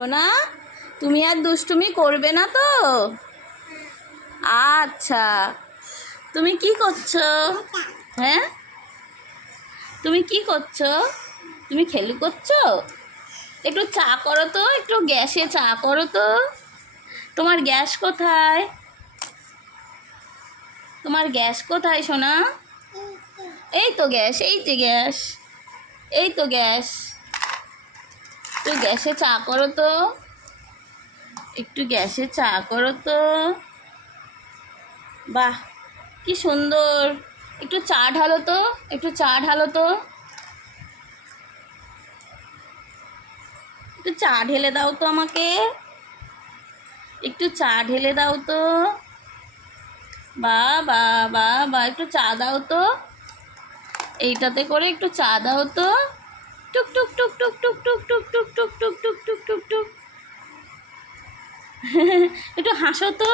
না, তুমি আর দুষ্টুমি করবে না তো? আচ্ছা, তুমি কি করছো? হ্যাঁ, তুমি কি করছো? তুমি খেলু করছো? একটু চা করো তো, একটু গ্যাসে চা করো তো। তোমার গ্যাস কোথায়? তোমার গ্যাস কোথায় সোনা? এই তো গ্যাস, এই যে গ্যাস, এই তো গ্যাস। একটু গ্যাসে চা করো তো, একটু গ্যাসে চা করো তো। বাহ, কি সুন্দর। একটু চা ঢালো তো, একটু চা ঢালো তো, একটু চা ঢেলে দাও তো আমাকে, একটু চা ঢেলে দাও তো। বা বা বা বা, একটু চা দাও তো, এইটাতে করে একটু চা দাও তো। টুক টুক টুক টুক টুক টুক টুক টুক টুক টুক টুক টুক টুক টুক। একটু হাসো তো।